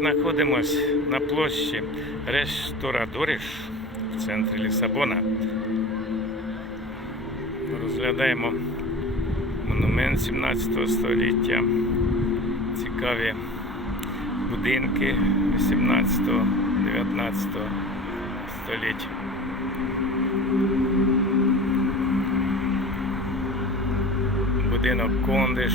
знаходимось на площі Ресторадориш в центрі Лісабона. Розглядаємо монумент 17 століття. Цікаві будинки 18-19 століття. Будинок Кондиш.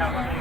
Like,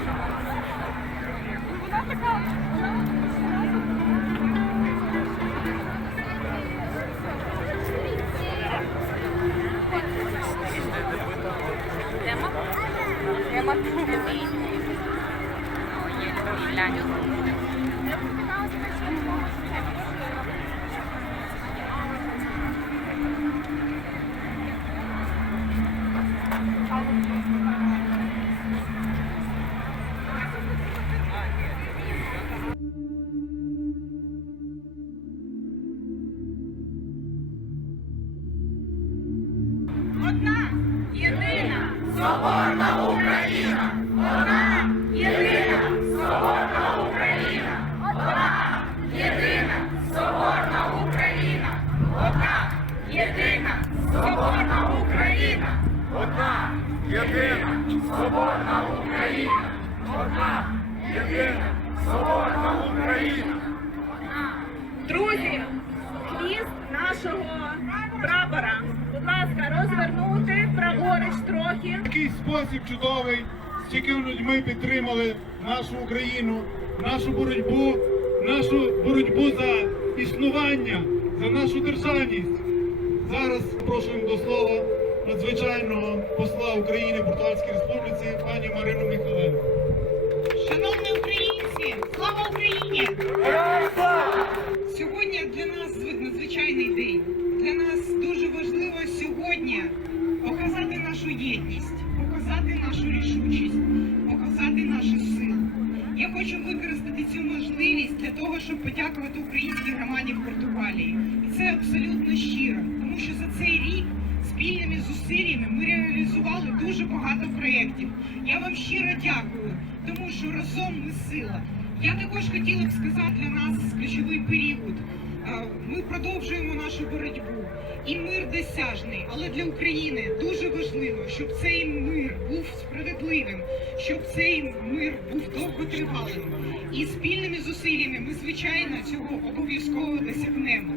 соборна Україна! Одна, єдина, соборна Україна! Одна, єдина, соборна Україна! Одна, єдина, соборна Україна! Одна, єдина, соборна Україна, одна, єдина, соборна Україна. Друзі, хвіст нашого прапора. Будь ласка, розвернути праворуч трохи. Такий спосіб чудовий, стільки людьми підтримали нашу Україну, нашу боротьбу, нашу боротьбу за існування, за нашу державність. Зараз запрошуємо до слова надзвичайного посла України в Португальській Республіці пані Марину Михайленко. Шановні українці, слава Україні! Для того, щоб подякувати українській громаді в Португалії. І це абсолютно щиро, тому що за цей рік спільними зусиллями ми реалізували дуже багато проєктів. Я вам щиро дякую, тому що разом ми сила. Я також хотіла б сказати для нас ключовий період. Е, Ми продовжуємо нашу боротьбу. І мир досяжний, але для України дуже важливо, щоб цей мир був справедливим, щоб цей мир був довготривалим. І спільними зусиллями ми, звичайно, цього обов'язково досягнемо.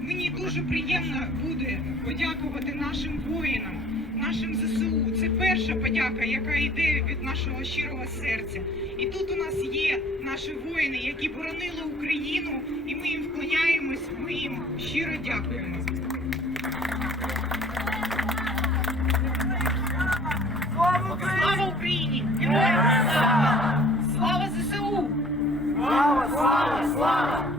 Мені дуже приємно буде подякувати нашим воїнам, нашим ЗСУ. Це перша подяка, яка йде від нашого щирого серця. І тут у нас є наші воїни, які боронили Україну, і ми їм вклоняємось. Ми їм щиро дякуємо. Слава Україні! Героям слава! Слава ЗСУ! Слава! Слава! Героям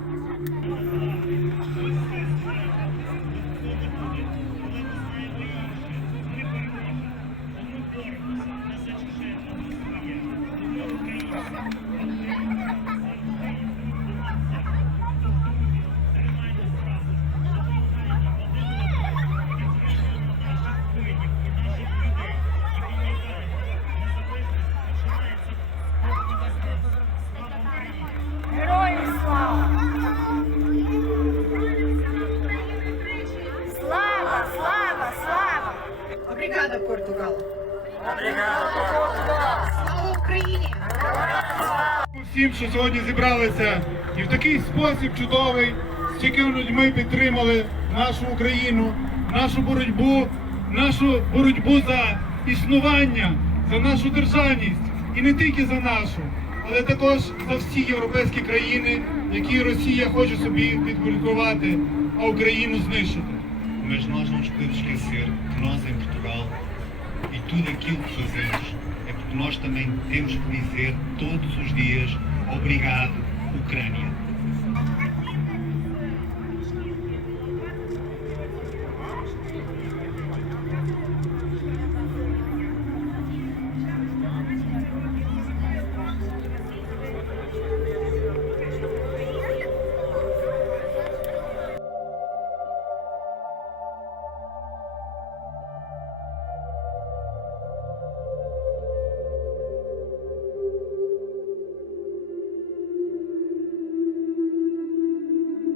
Бригада Португал. Слава Україні! всім, що сьогодні зібралися і в такий спосіб чудовий такими людьми підтримали нашу Україну, нашу боротьбу, нашу боротьбу за існування, за нашу державність і не тільки за нашу, але також за всі європейські країни, які Росія хоче собі підпорядкувати, а Україну знищити. Mas nós não nos podemos esquecer que nós em Portugal e tudo aquilo que fazemos é porque nós também temos que dizer todos os dias obrigado, Ucrânia.